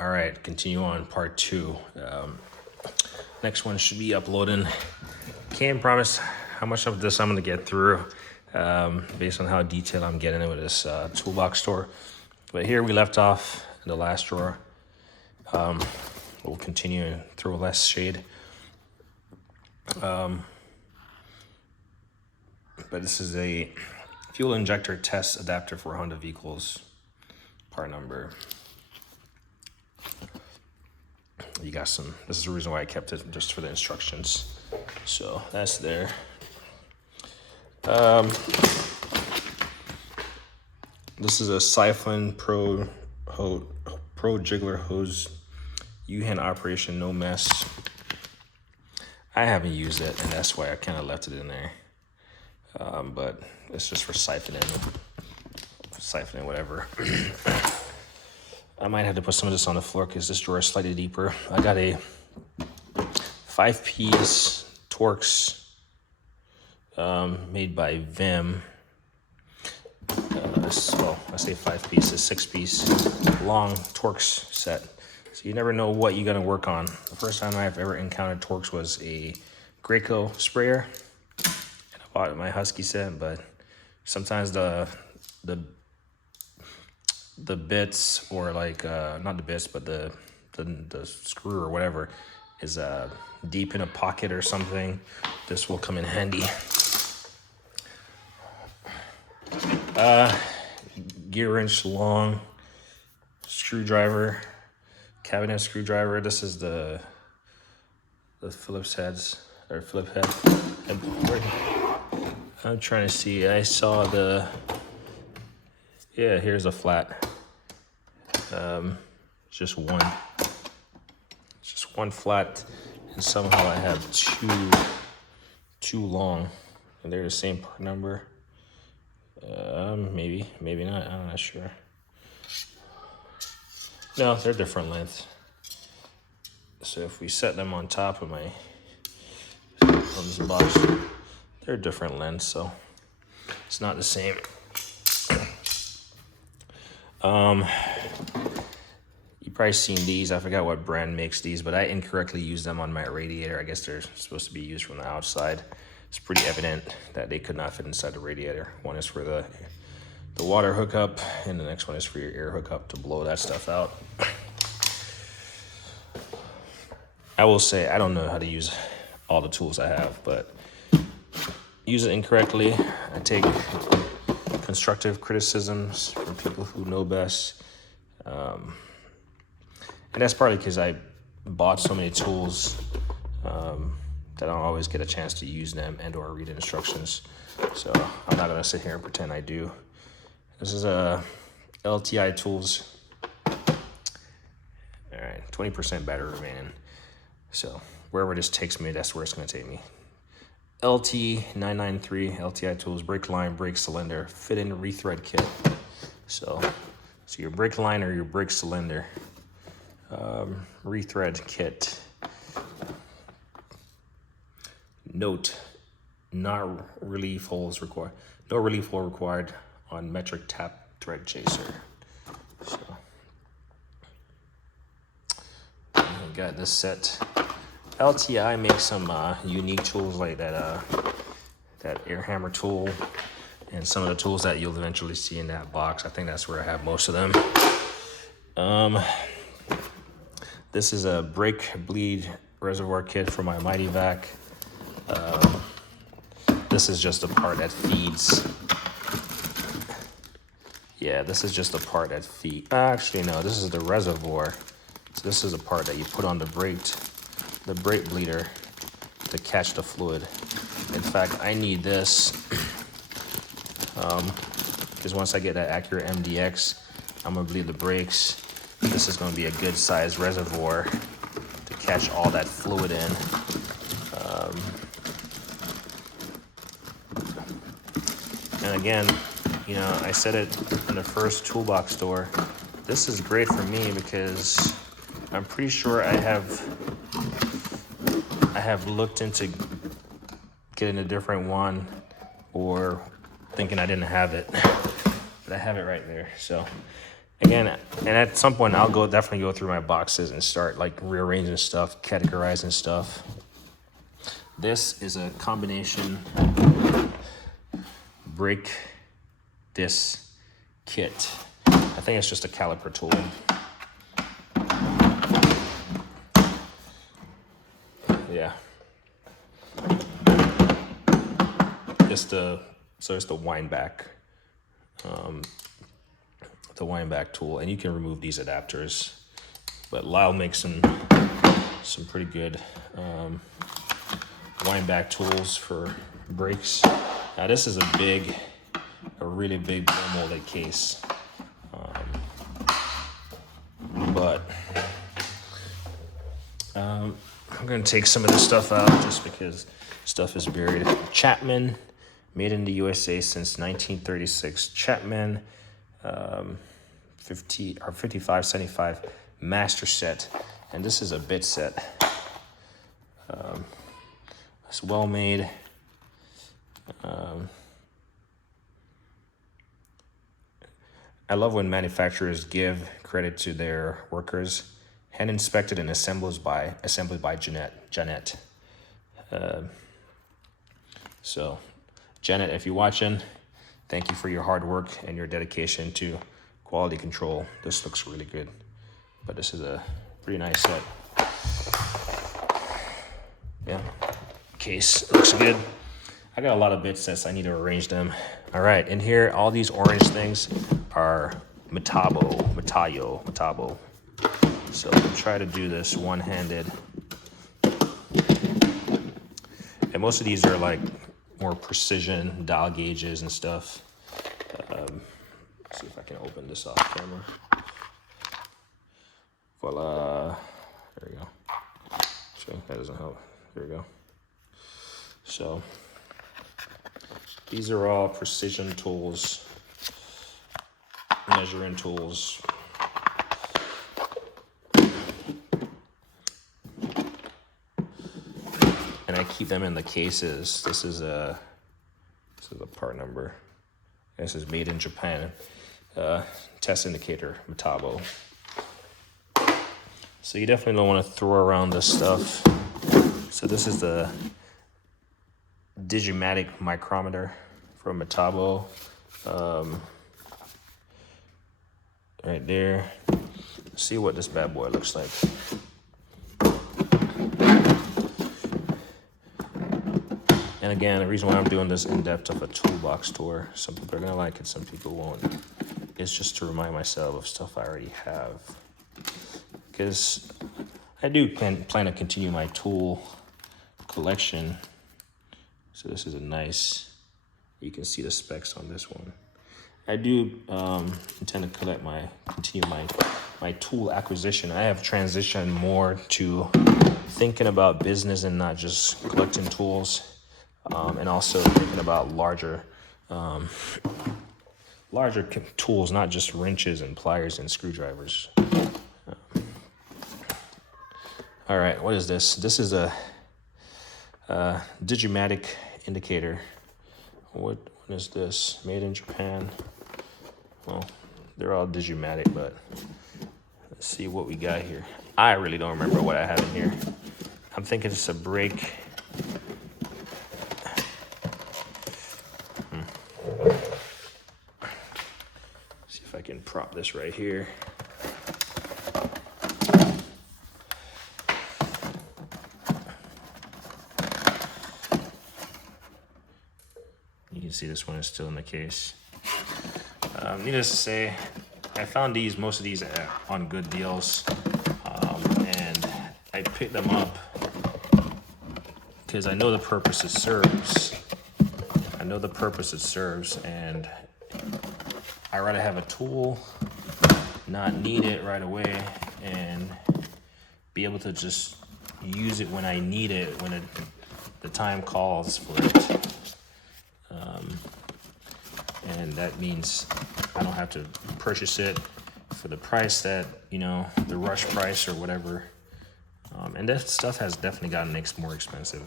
All right, continue on part two. Next one should be uploading. Can't promise how much of this I'm gonna get through based on how detailed I'm getting with this toolbox store. But here we left off in the last drawer. We'll continue and throw less shade. But this is a fuel injector test adapter for Honda vehicles. Part number. You got some, this is the reason why I kept it, just for the instructions. So that's there. This is a Siphon Pro Jiggler hose, U-hand operation, no mess. I haven't used it, and that's why I kind of left it in there. But it's just for siphoning whatever. I might have to put some of this on the floor because this drawer is slightly deeper. I got a 5-piece Torx made by Vim. Well, I say 5-piece, a 6-piece long Torx set. So you never know what you're gonna work on. The first time I've ever encountered Torx was a Graco sprayer. And I bought my Husky set, but sometimes the bits, or like not the bits, but the screw or whatever is deep in a pocket or something. This will come in handy. Gear wrench, long screwdriver, cabinet screwdriver. This is the Phillips heads, or Phillip head. I'm trying to see. I saw the. Yeah, here's a flat. Just one flat, and somehow I have two long, and they're the same part number. Maybe not. I'm not sure. No, they're different lengths. So if we set them on top of on this box, they're different lengths, so it's not the same. You probably seen these. I forgot what brand makes these, but I incorrectly used them on my radiator. I guess they're supposed to be used from the outside. It's pretty evident that they could not fit inside the radiator. One is for the water hookup, and the next one is for your air hookup to blow that stuff out. I will say I don't know how to use all the tools I have, but use it incorrectly. I take constructive criticisms from people who know best. And that's partly because I bought so many tools that I don't always get a chance to use them and or read instructions. So I'm not gonna sit here and pretend I do. This is a LTI tools. All right, 20% battery remaining. So wherever this takes me, that's where it's gonna take me. LT993 LTI tools, brake line, brake cylinder, fit-in rethread kit. So your brake line or your brake cylinder, rethread kit. Note: not relief holes required. No relief hole required on metric tap thread chaser. So I got this set. LTI makes some unique tools like that air hammer tool, and some of the tools that you'll eventually see in that box. I think that's where I have most of them. This is a brake bleed reservoir kit for my Mighty Vac. This is just a part that feeds. Yeah, this is just a part that feeds. Actually, no, this is the reservoir. So this is a part that you put on the brake bleeder to catch the fluid. In fact, I need this because once I get that accurate MDX, I'm gonna bleed the brakes. This is gonna be a good sized reservoir to catch all that fluid in. And again, you know, I said it in the first toolbox store. This is great for me because I'm pretty sure I have looked into getting a different one, or thinking I didn't have it, but I have it right there. So Again, and at some point I'll definitely go through my boxes and start like rearranging stuff, categorizing stuff. This is a combination brake disc kit. I think it's just a caliper tool. Yeah. It's the wind back. The wind back tool, and you can remove these adapters. But Lyle makes some pretty good wind back tools for brakes. Now this is a really big blow molded case. I'm gonna take some of this stuff out just because stuff is buried. Chapman, made in the USA since 1936. Chapman 5575 master set, and this is a bit set. It's well made. I love when manufacturers give credit to their workers. Hand inspected and assembled by Janet. So, Janet, if you're watching, thank you for your hard work and your dedication to quality control. This looks really good, but this is a pretty nice set. Yeah, case looks good. I got a lot of bit sets. I need to arrange them. All right, in here, all these orange things are Metabo. So I'll try to do this one-handed. And most of these are like more precision dial gauges and stuff. Let's see if I can open this off camera. Voila. There we go. So that doesn't help. There we go. So these are all precision tools, measuring tools. And I keep them in the cases. This is a part number. This is made in Japan. Test indicator, Metabo. So you definitely don't want to throw around this stuff. So this is the Digimatic micrometer from Metabo. Right there. Let's see what this bad boy looks like. And again, the reason why I'm doing this in-depth of a toolbox tour, some people are gonna like it, some people won't. It's just to remind myself of stuff I already have. Because I do plan to continue my tool collection. So this is a nice, you can see the specs on this one. I do intend to continue my tool acquisition. I have transitioned more to thinking about business and not just collecting tools. And also thinking about larger tools, not just wrenches and pliers and screwdrivers. All right, what is this? This is a Digimatic indicator. What is this? Made in Japan. Well, they're all Digimatic, but let's see what we got here. I really don't remember what I have in here. I'm thinking it's a brake. See if I can prop this right here. You can see this one is still in the case. Needless to say, I found most of these on good deals, and I picked them up because I know the purpose it serves. And I rather have a tool, not need it right away, and be able to just use it when I need it, when the time calls for it. And that means I don't have to purchase it for the price that, the rush price or whatever. And that stuff has definitely gotten more expensive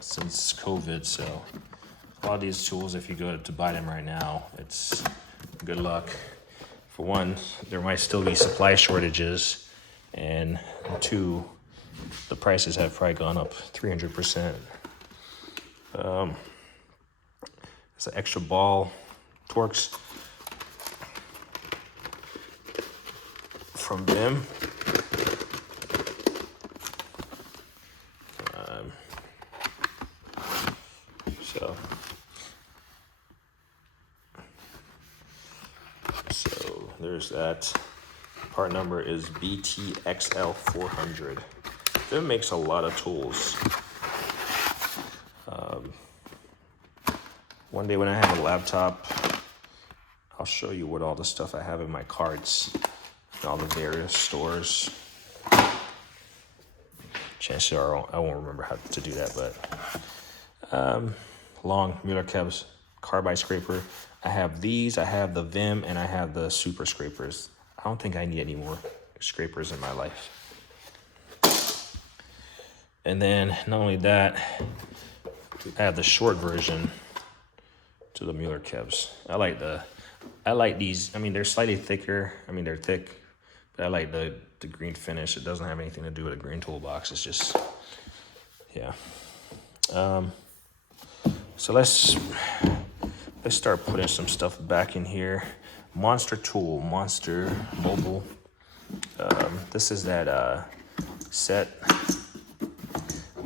since COVID. So a lot of these tools, if you go to buy them right now, it's good luck. For one, there might still be supply shortages, and two, the prices have probably gone up 300%. It's an extra ball Torx from Vim. So there's that. Part number is BTXL400. Vim makes a lot of tools. One day when I have a laptop, I'll show you what all the stuff I have in my carts and all the various stores. Chances are I won't remember how to do that, but long Mueller-Kebs carbide scraper. I have these, I have the Vim, and I have the super scrapers. I don't think I need any more scrapers in my life. And then not only that, I have the short version to the Mueller-Kebs. I like these. I mean, they're slightly thicker. I mean, they're thick, but I like the green finish. It doesn't have anything to do with a green toolbox. It's just, yeah. So let's start putting some stuff back in here. Monster Tool, Monster Mobile. This is that set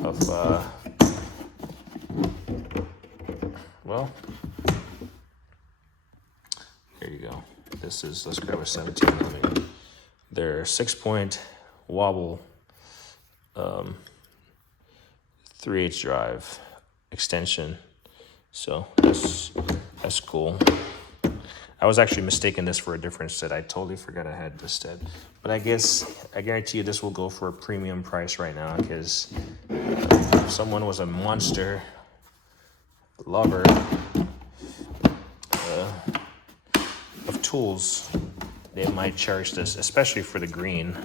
of, well, here you go. This is, let's grab a 17 millimeter. They're 6-point wobble 3/8 drive extension. So that's cool. I was actually mistaking this for a different set. I totally forgot I had this set. But I guarantee you this will go for a premium price right now, because if someone was a monster lover of tools, they might cherish this, especially for the green.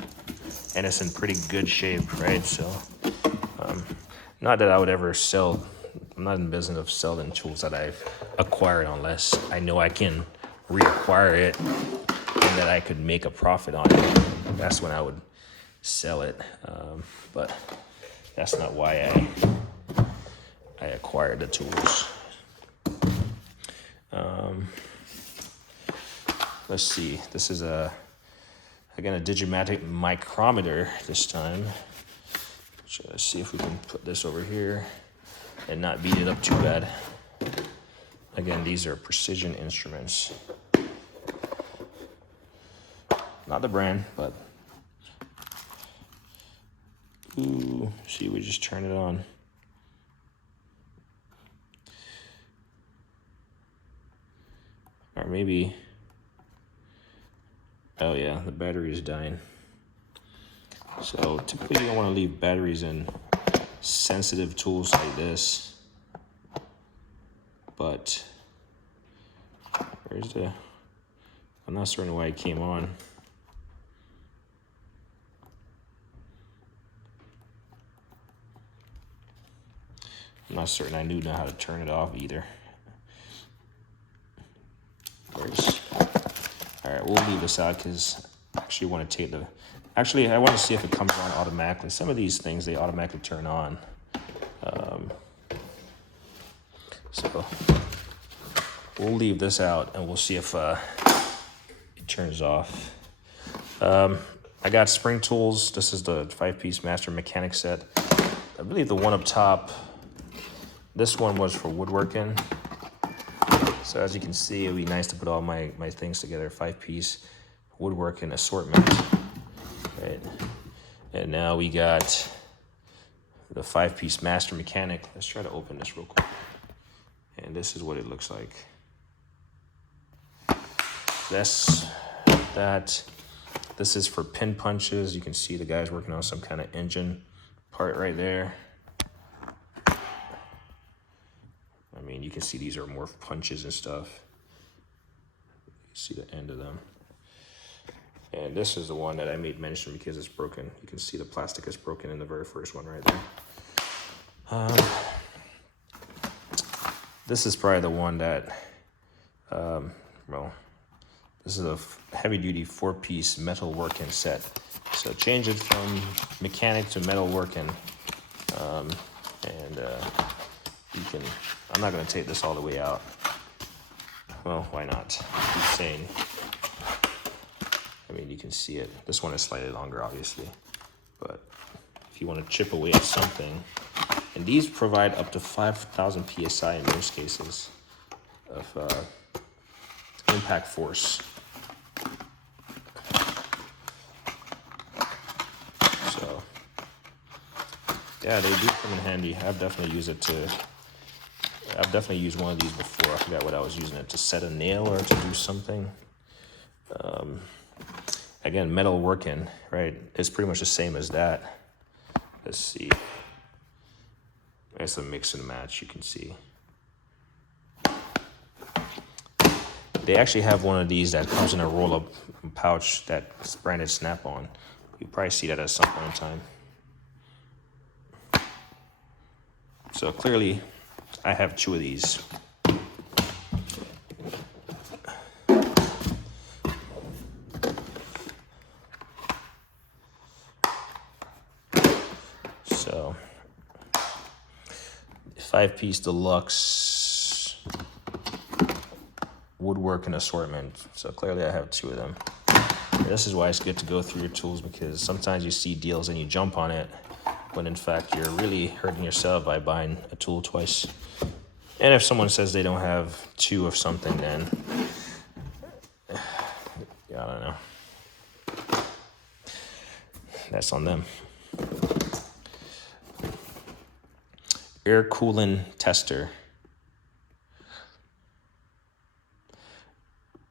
And it's in pretty good shape, right? So, not that I would ever sell. I'm not in the business of selling tools that I've acquired unless I know I can reacquire it and that I could make a profit on it. That's when I would sell it. But that's not why I acquired the tools. Let's see. This is again a Digimatic micrometer this time. So let's see if we can put this over here and not beat it up too bad. Again, these are Precision Instruments. Not the brand, but ooh, see, we just turn it on. Or maybe, oh yeah, the battery is dying. So typically you don't want to leave batteries in sensitive tools like this. But where's the, I'm not certain why it came on. I'm not certain I knew how to turn it off either. All right, we'll leave this out because I actually want to take the, actually I want to see if it comes on automatically. Some of these things, they automatically turn on. So we'll leave this out and we'll see if it turns off. I got spring tools. This is the 5-piece Master Mechanic set. I believe the one up top, this one was for woodworking. So as you can see, it'd be nice to put all my things together. 5-piece woodworking assortment, right? And now we got the 5-piece Master Mechanic. Let's try to open this real quick. And this is what it looks like. That's that. This is for pin punches. You can see the guy's working on some kind of engine part right there. I mean, you can see these are more punches and stuff. You see the end of them. And this is the one that I made mention because it's broken. You can see the plastic is broken in the very first one right there. This is probably the one that, well, This is a heavy-duty 4-piece metal working set. So change it from mechanic to metal working. You can, I'm not going to take this all the way out. Well, why not? Keep saying. I mean, you can see it. This one is slightly longer, obviously. But if you want to chip away at something, and these provide up to 5,000 PSI in most cases of impact force. So, yeah, they do come in handy. I've definitely used one of these before. I forgot what I was using it to set a nail or to do something. Again, metal working, right? It's pretty much the same as that. Let's see. It's a mix and match, you can see. They actually have one of these that comes in a roll-up pouch that's branded Snap-on. You probably see that at some point in time. So clearly, I have 2 of these. So, 5-piece deluxe woodworking assortment. So clearly I have 2 of them. And this is why it's good to go through your tools, because sometimes you see deals and you jump on it, when in fact you're really hurting yourself by buying a tool twice. And if someone says they don't have 2 of something, then yeah, I don't know. That's on them. Air coolant tester.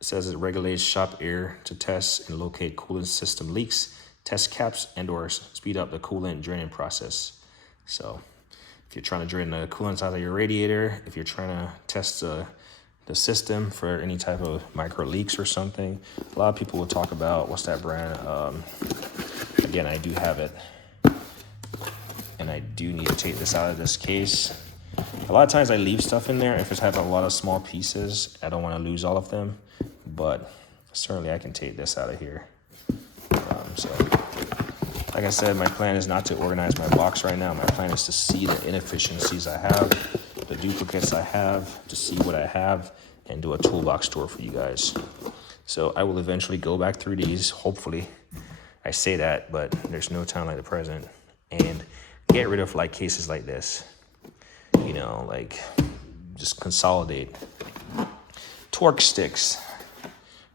It says it regulates shop air to test and locate coolant system leaks, test caps, and or speed up the coolant draining process. So if you're trying to drain the coolant out of your radiator, if you're trying to test the system for any type of micro leaks or something, a lot of people will talk about, what's that brand? Again, I do have it. And I do need to take this out of this case. A lot of times I leave stuff in there. If it's have a lot of small pieces, I don't want to lose all of them. But certainly I can take this out of here. So, like I said, my plan is not to organize my box right now. My plan is to see the inefficiencies I have, the duplicates I have, to see what I have, and do a toolbox tour for you guys. So I will eventually go back through these, hopefully. I say that, but there's no time like the present. And get rid of like cases like this, you know, like just consolidate. Torque sticks.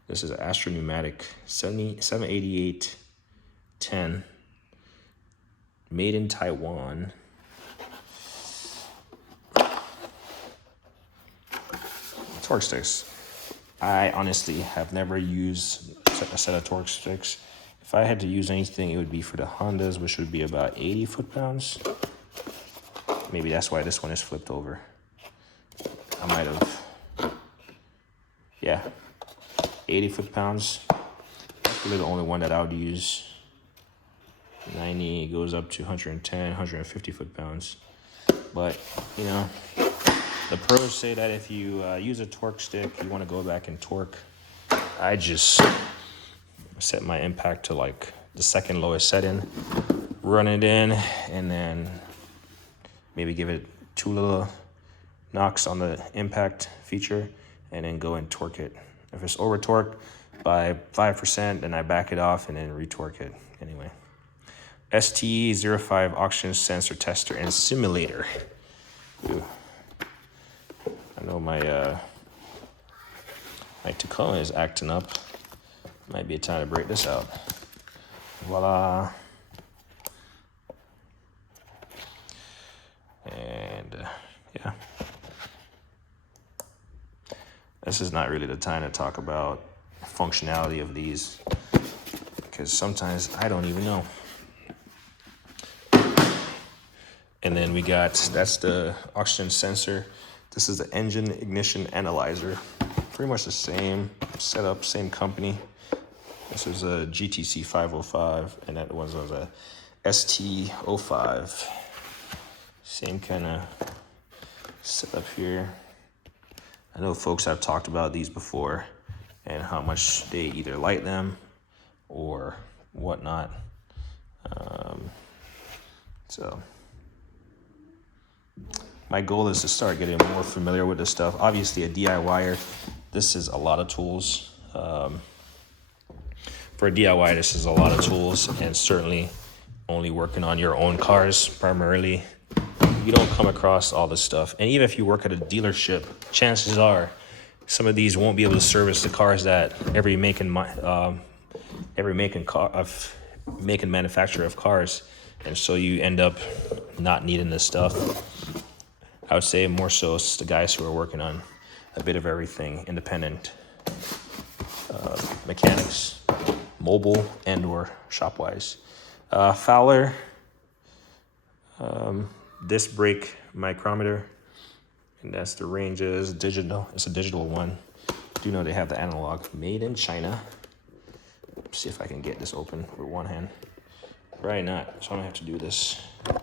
This is an Astro Pneumatic 788-10, made in Taiwan. Torque sticks. I honestly have never used a set of torque sticks. If I had to use anything, it would be for the Hondas, which would be about 80 foot-pounds. Maybe that's why this one is flipped over. I might have, yeah, 80 foot-pounds. That's really the only one that I would use. 90 goes up to 110, 150 foot-pounds. But, you know, the pros say that if you use a torque stick, you want to go back and torque. I just set my impact to like the second lowest setting, run it in, and then maybe give it 2 little knocks on the impact feature, and then go and torque it. If it's over torqued by 5%, then I back it off and then retorque it. Anyway, STE05 oxygen sensor tester and simulator. Ooh. I know my Tacoma is acting up. Might be a time to break this out. Voila. And yeah. This is not really the time to talk about functionality of these, because sometimes I don't even know. And then we got, that's the oxygen sensor. This is the engine ignition analyzer. Pretty much the same setup, same company. This is a GTC 505, and that was a ST05. Same kind of setup here. I know folks have talked about these before, and how much they either light them or whatnot. So my goal is to start getting more familiar with this stuff. Obviously, a DIYer, this is a lot of tools. For a DIY, this is a lot of tools, and certainly only working on your own cars primarily, you don't come across all this stuff. And even if you work at a dealership, chances are some of these won't be able to service the cars that every make and manufacturer of cars, and so you end up not needing this stuff. I would say more so it's the guys who are working on a bit of everything, independent mechanics, mobile and or shop-wise. Fowler disc brake micrometer, and that's the ranges digital. It's a digital one. I do know they have the analog, made in China. Let's see if I can get this open with one hand. Probably not, so I'm gonna have to do this. Let's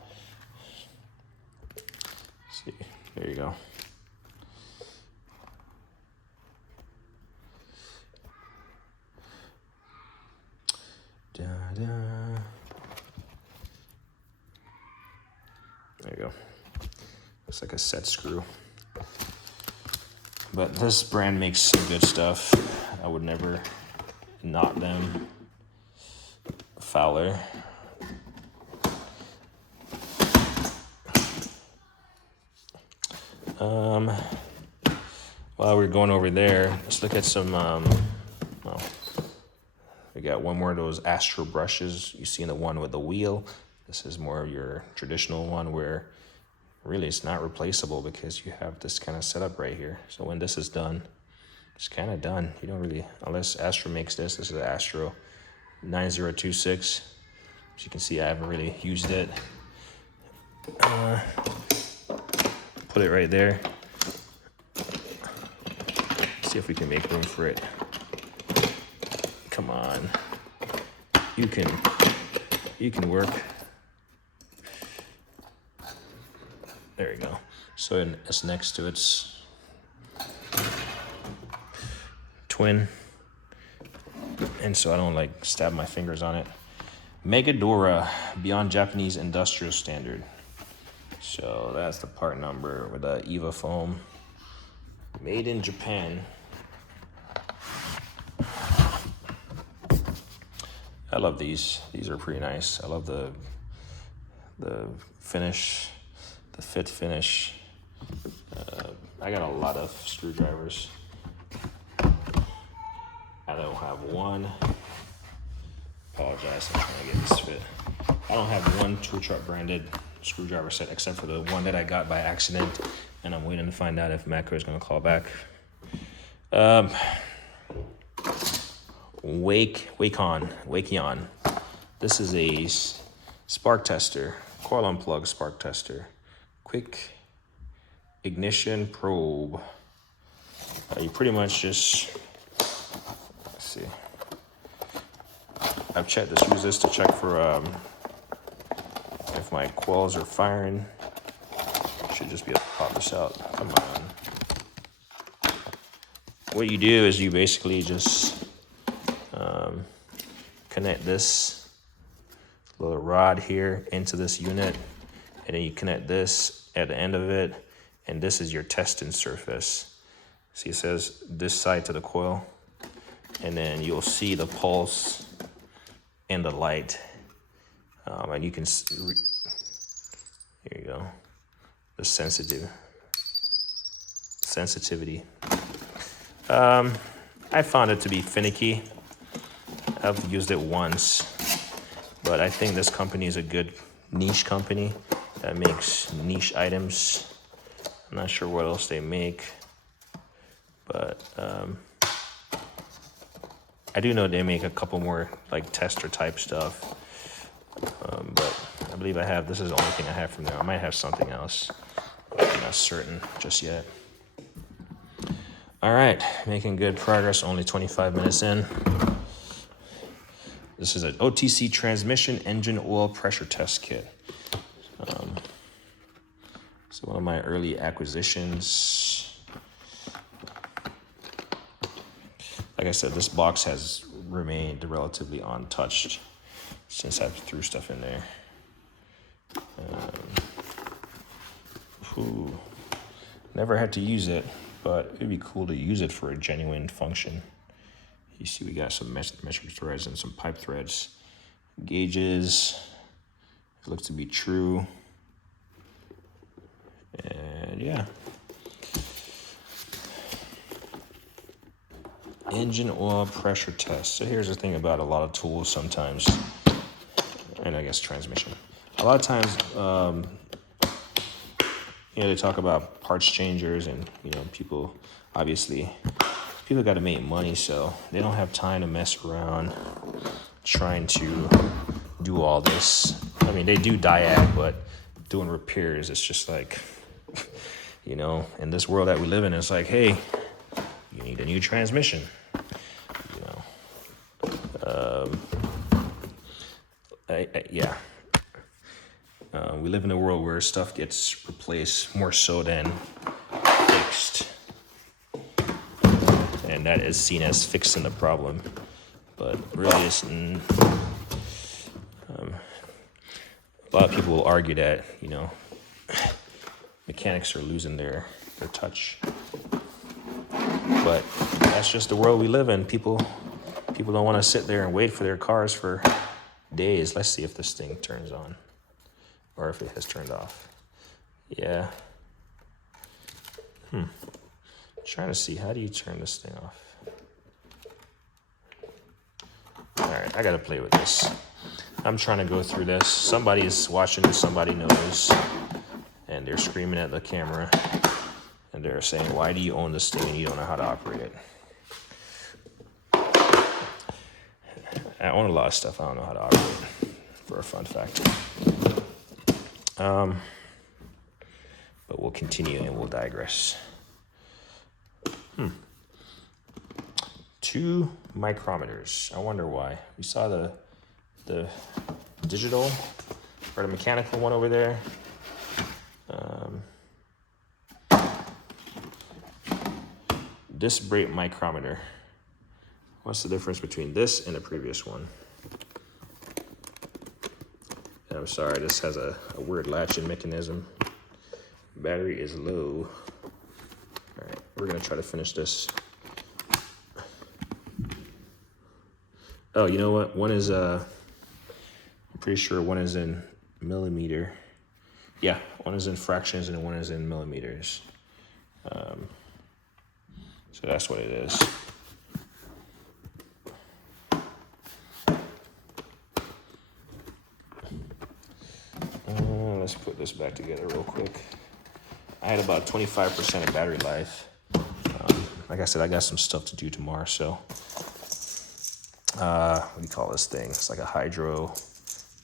see, there you go. Da-da. There you go. Looks like a set screw. But this brand makes some good stuff. I would never knock them. Fowler. While we're going over there, let's look at some, we got one more of those Astro brushes. You see in the one with the wheel. This is more of your traditional one where really it's not replaceable because you have this kind of setup right here. So when this is done, it's kind of done. You don't really, unless Astro makes this. This is the Astro 9026. As you can see, I haven't really used it. Put it right there. See if we can make room for it. Come on. You can work. There you go. So it's next to its twin. And so I don't like stab my fingers on it. Megadora, beyond Japanese industrial standard. So that's the part number with the EVA foam. Made in Japan. I love these. These are pretty nice. I love the finish, the fit finish. I got a lot of screwdrivers. I don't have one. Apologize, I'm trying to get this fit. I don't have one Tool Truck branded screwdriver set except for the one that I got by accident, and I'm waiting to find out if Matco is going to call back. Wakeon. This is a spark tester, coil unplug spark tester. Quick ignition probe. You pretty much just, let's see. I've used this to check for if my coils are firing. Should just be able to pop this out. Come on. What you do is you basically just connect this little rod here into this unit, and then you connect this at the end of it, and this is your testing surface. See, it says this side to the coil, and then you'll see the pulse and the light, and you can here you go, the sensitivity. I found it to be finicky. I've used it once, but I think this company is a good niche company that makes niche items. I'm not sure what else they make, but I do know they make a couple more like tester type stuff, but I believe this is the only thing I have from them. I might have something else. I'm not certain just yet. All right, making good progress, only 25 minutes in. This is an OTC transmission engine oil pressure test kit. So one of my early acquisitions. like I said, this box has remained relatively untouched since I threw stuff in there. Never had to use it, but it'd be cool to use it for a genuine function. You see, we got some metric threads and some pipe threads. Gauges, it looks to be true. And yeah. Engine oil pressure test. So here's the thing about a lot of tools sometimes, and I guess transmission. A lot of times, they talk about parts changers, and people got to make money, so they don't have time to mess around trying to do all this. I mean, they do diag, but doing repairs, it's just like, in this world that we live in, it's like, hey, you need a new transmission. We live in a world where stuff gets replaced more so than fixed, and that is seen as fixing the problem, but really isn't. A lot of people will argue that mechanics are losing their touch, but that's just the world we live in. People don't want to sit there and wait for their cars for days. Let's see if this thing turns on, or if it has turned off. Yeah. Trying to see, how do you turn this thing off? All right, I gotta play with this. I'm trying to go through this. Somebody is watching this, somebody knows, and they're screaming at the camera, and they're saying, why do you own this thing and you don't know how to operate it? I own a lot of stuff I don't know how to operate, for a fun fact. But we'll continue and we'll digress. 2 micrometers. I wonder why. We saw the digital or the mechanical one over there. Disc brake micrometer. What's the difference between this and the previous one? And I'm sorry, this has a weird latching mechanism. Battery is low. All right, we're gonna try to finish this. Oh, you know what? One is, I'm pretty sure one is in millimeter. Yeah, one is in fractions and one is in millimeters. So that's what it is. Let's put this back together real quick. I had about 25% of battery life. Like I said, I got some stuff to do tomorrow, so what do you call this thing? It's like a hydro,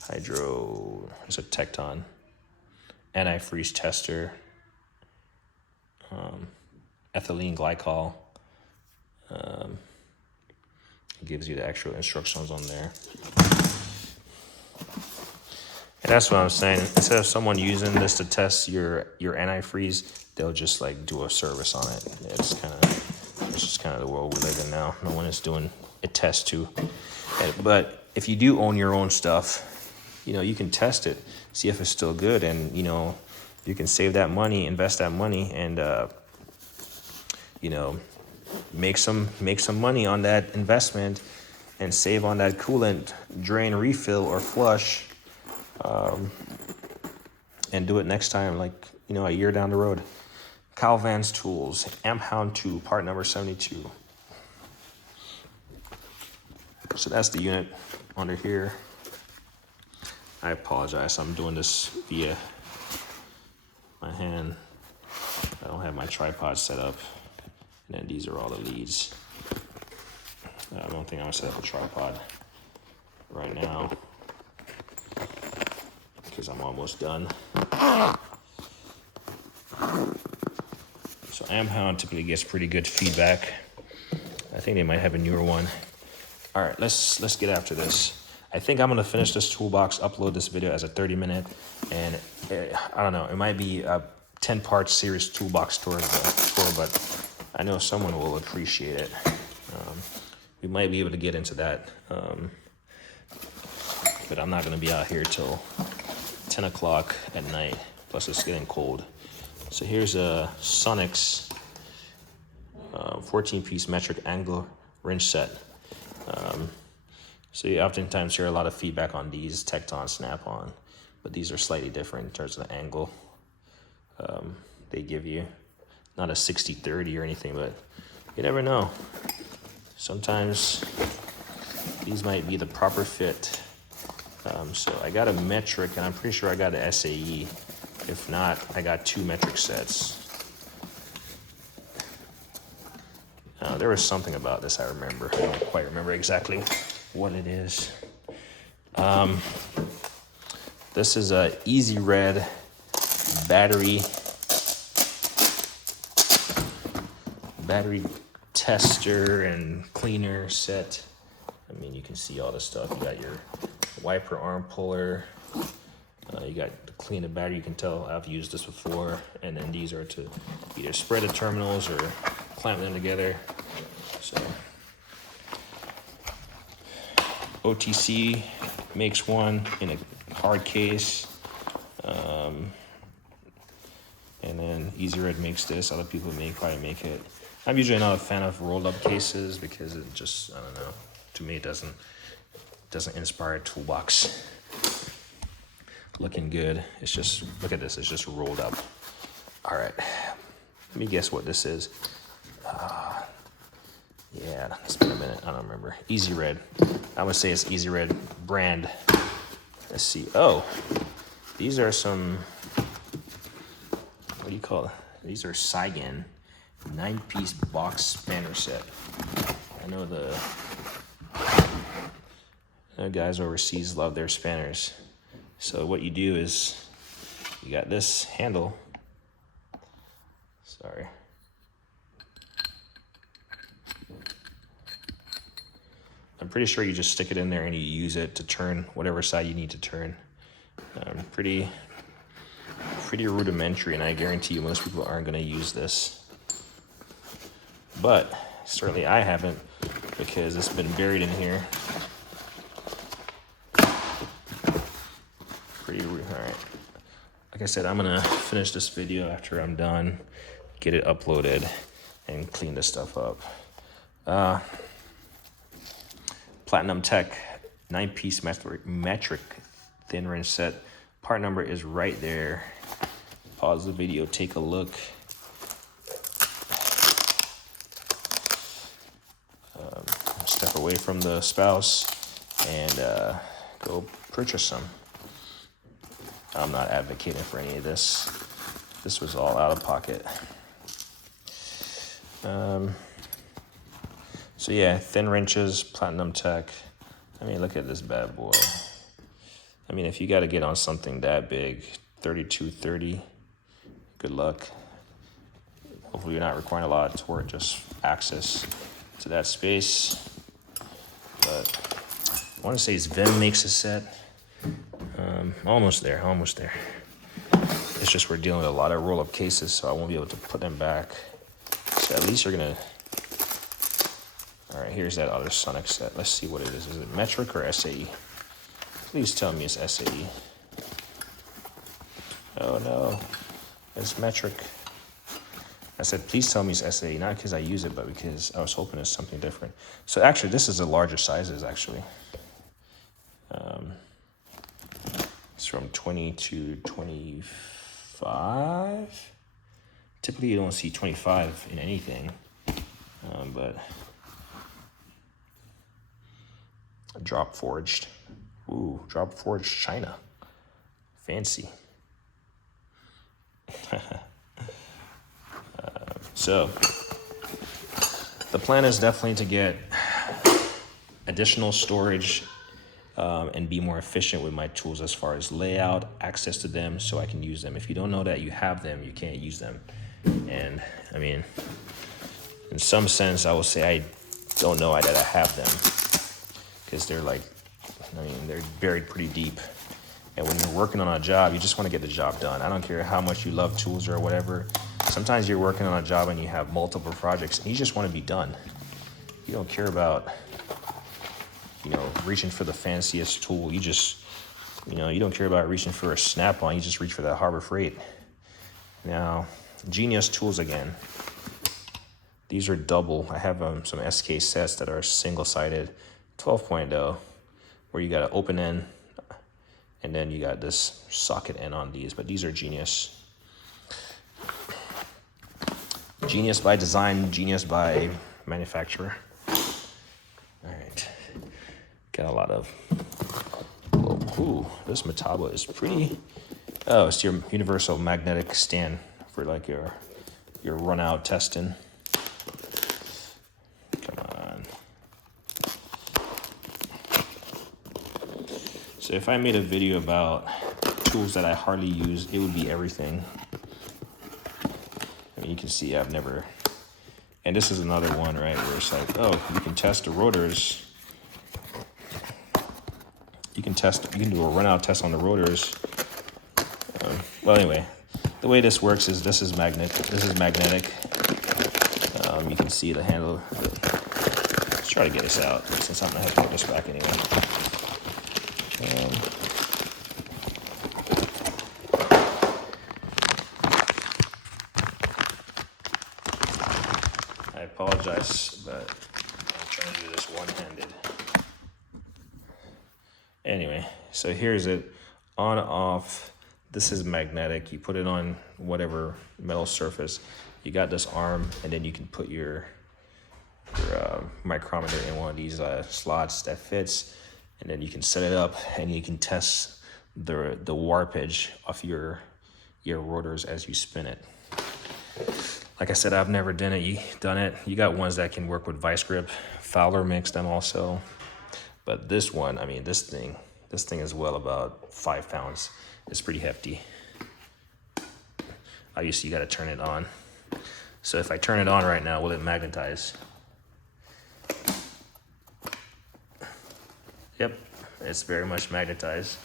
it's a Tecton antifreeze tester, ethylene glycol. It gives you the actual instructions on there. And that's what I'm saying. Instead of someone using this to test your antifreeze, they'll just like do a service on it. It's just kind of the world we live in now. No one is doing a test too. But if you do own your own stuff, you can test it, see if it's still good, and you can save that money, invest that money, and make some money on that investment, and save on that coolant drain refill or flush, and do it next time, like a year down the road. Kyle Vance Tools, Amp Hound 2, part number 72. So that's the unit under here. I apologize, I'm doing this via my hand. I don't have my tripod set up. And then these are all the leads. I don't think I'm gonna set up a tripod right now because I'm almost done. So Amp Hound typically gets pretty good feedback. I think they might have a newer one. All right, let's get after this. I think I'm gonna finish this toolbox, upload this video as a 30-minute, and I don't know, it might be a 10-part series toolbox tour, but I know someone will appreciate it. we might be able to get into that. But I'm not gonna be out here till 10 o'clock at night. Plus it's getting cold. So here's a Sonix 14-piece metric angle wrench set. So you oftentimes hear a lot of feedback on these, Tecton, Snap-on, but these are slightly different in terms of the angle they give you. Not a 60-30 or anything, but you never know. Sometimes these might be the proper fit. So I got a metric, and I'm pretty sure I got an SAE. If not, I got 2 metric sets. There was something about this I remember. I don't quite remember exactly what it is. This is a Easy-Red battery tester and cleaner set. I mean, you can see all the stuff. You got your wiper arm puller. You got to clean the battery. You can tell I've used this before. And then these are to either spread the terminals or clamp them together. So OTC makes one in a hard case. And then Easy-Red makes this. Other people probably make it. I'm usually not a fan of rolled up cases because it just, I don't know, to me it doesn't inspire a toolbox looking good. It's just, look at this, it's just rolled up. All right, let me guess what this is. Yeah, it's been a minute, I don't remember. Easy-Red, I would say it's Easy-Red brand. Let's see, oh, these are some, what do you call it? These are Saigen 9-piece box spanner set. I know the guys overseas love their spanners. So what you do is you got this handle. Sorry. I'm pretty sure you just stick it in there and you use it to turn whatever side you need to turn. Pretty rudimentary, and I guarantee you most people aren't going to use this. But certainly I haven't, because it's been buried in here. All right. Like I said, I'm gonna finish this video after I'm done, get it uploaded, and clean this stuff up. Platinum Tech 9-piece metric thin wrench set. Part number is right there. Pause the video, take a look. Step away from the spouse and go purchase some. I'm not advocating for any of this. This was all out of pocket. So yeah, thin wrenches, Platinum Tech. I mean, look at this bad boy. I mean, if you got to get on something that big, 3230, good luck. Hopefully you're not requiring a lot of torque, just access to that space. But I want to say Vim makes a set. Almost there. It's just we're dealing with a lot of roll-up cases, so I won't be able to put them back. So at least you're gonna. All right, here's that other Sonix set. Let's see what it is. Is it metric or SAE? Please tell me it's SAE. Oh no, it's metric. I said, please tell me it's SAE, not because I use it, but because I was hoping it's something different. So actually, this is the larger sizes, actually. It's from 20 to 25. Typically, you don't see 25 in anything, but drop forged. Ooh, drop forged China. Fancy. So the plan is definitely to get additional storage and be more efficient with my tools as far as layout, access to them, so I can use them. If you don't know that you have them, you can't use them. And I mean, in some sense, I will say I don't know that I have them, because they're like, I mean, they're buried pretty deep. And when you're working on a job, you just want to get the job done. I don't care how much you love tools or whatever. Sometimes you're working on a job and you have multiple projects and you just want to be done. You don't care about reaching for the fanciest tool. You just, you don't care about reaching for a Snap-on. You just reach for that Harbor Freight. Now, Genius tools again. These are double. I have some SK sets that are single-sided 12.0, where you got an open end, and then you got this socket end on these, but these are Genius. Genius by design, Genius by manufacturer. All right, got a lot of, ooh, this Metabo is pretty, oh, it's your universal magnetic stand for like your run out testing. Come on. So if I made a video about tools that I hardly use, it would be everything. I mean, you can see I've never, and this is another one, right, where it's like, oh, you can test the rotors. You can do a run out test on the rotors. Well, anyway, the way this works is this is magnetic. You can see the handle. Let's try to get this out since I'm gonna have to put this back anyway. I apologize, but I'm trying to do this one-handed. Anyway, so here's it, on, off. This is magnetic. You put it on whatever metal surface. You got this arm, and then you can put your micrometer in one of these slots that fits, and then you can set it up, and you can test the warpage of your rotors as you spin it. Like I said, I've never done it. You got ones that can work with vice grip. Fowler makes them also. But this one, I mean, this thing is well about 5 pounds. It's pretty hefty. Obviously, you got to turn it on. So if I turn it on right now, will it magnetize? Yep, it's very much magnetized.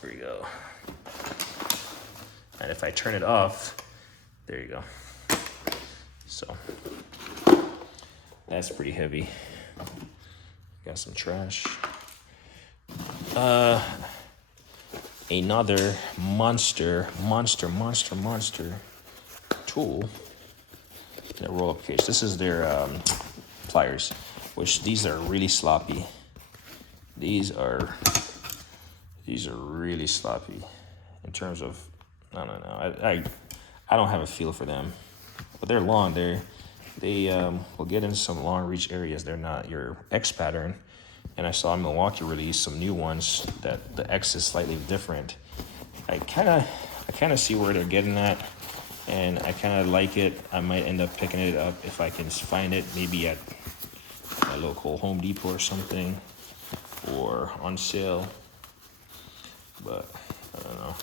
Here we go. And if I turn it off, there you go. So that's pretty heavy. Got some trash. Another monster tool in a roll-up case. This is their pliers, which these are really sloppy. These are really sloppy in terms of, I don't know. I don't have a feel for them, but they're long. They will get into some long reach areas. They're not your X pattern. And I saw Milwaukee release some new ones that the X is slightly different. I kind of see where they're getting at, and I kind of like it. I might end up picking it up if I can find it, maybe at my local Home Depot or something, or on sale. But I don't know.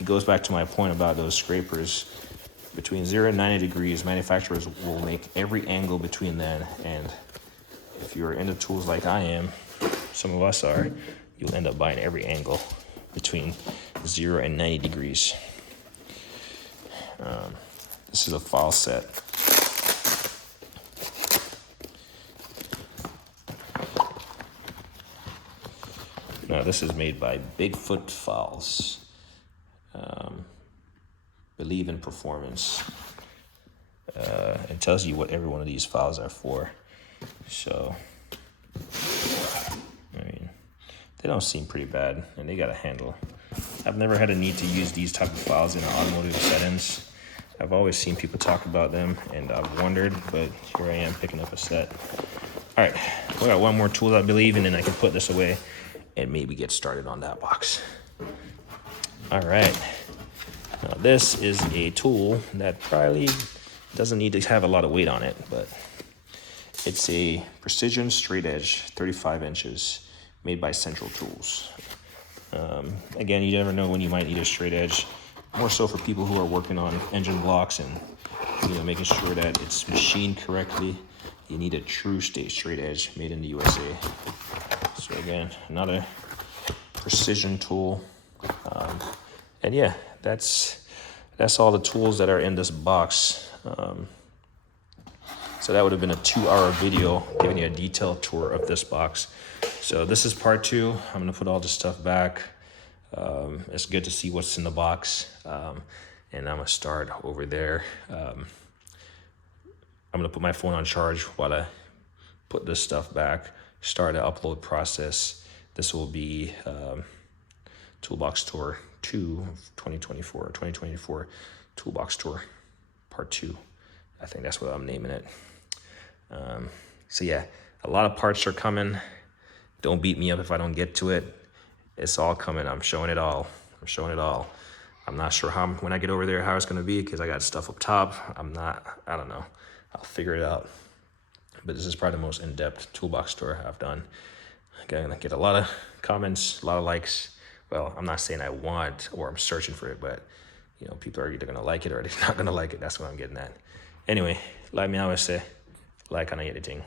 It goes back to my point about those scrapers. Between 0 and 90 degrees, manufacturers will make every angle between then, and if you're into tools like I am, some of us are, you'll end up buying every angle between 0 and 90 degrees. This is a file set. Now this is made by Bigfoot Files. Believe in performance. It tells you what every one of these files are for. So, I mean, they don't seem pretty bad, and they got a handle. I've never had a need to use these type of files in automotive settings. I've always seen people talk about them, and I've wondered, but here I am picking up a set. All right, we got one more tool, I believe, and then I can put this away and maybe get started on that box. All right. Now, this is a tool that probably doesn't need to have a lot of weight on it, but it's a precision straight edge, 35 inches, made by Central Tools. Again, you never know when you might need a straight edge, more so for people who are working on engine blocks and making sure that it's machined correctly. You need a true straight edge made in the USA. So again, another precision tool. And yeah, that's all the tools that are in this box. So that would have been a 2-hour video giving you a detailed tour of this box. So this is part 2. I'm gonna put all this stuff back. It's good to see what's in the box. And I'm gonna start over there. I'm gonna put my phone on charge while I put this stuff back, start the upload process. This will be Toolbox Tour 2 of 2024 Toolbox Tour Part 2. I think that's what I'm naming it. So yeah, a lot of parts are coming. Don't beat me up if I don't get to it. It's all coming. I'm showing it all. I'm not sure how, when I get over there, how it's gonna be, because I got stuff up top. I don't know. I'll figure it out. But this is probably the most in-depth toolbox tour I've done. I'm gonna get a lot of comments, a lot of likes. Well, I'm not saying I want or I'm searching for it, but you know, people are either gonna like it or they're not gonna like it. That's what I'm getting at. Anyway, like me always say, like on anything.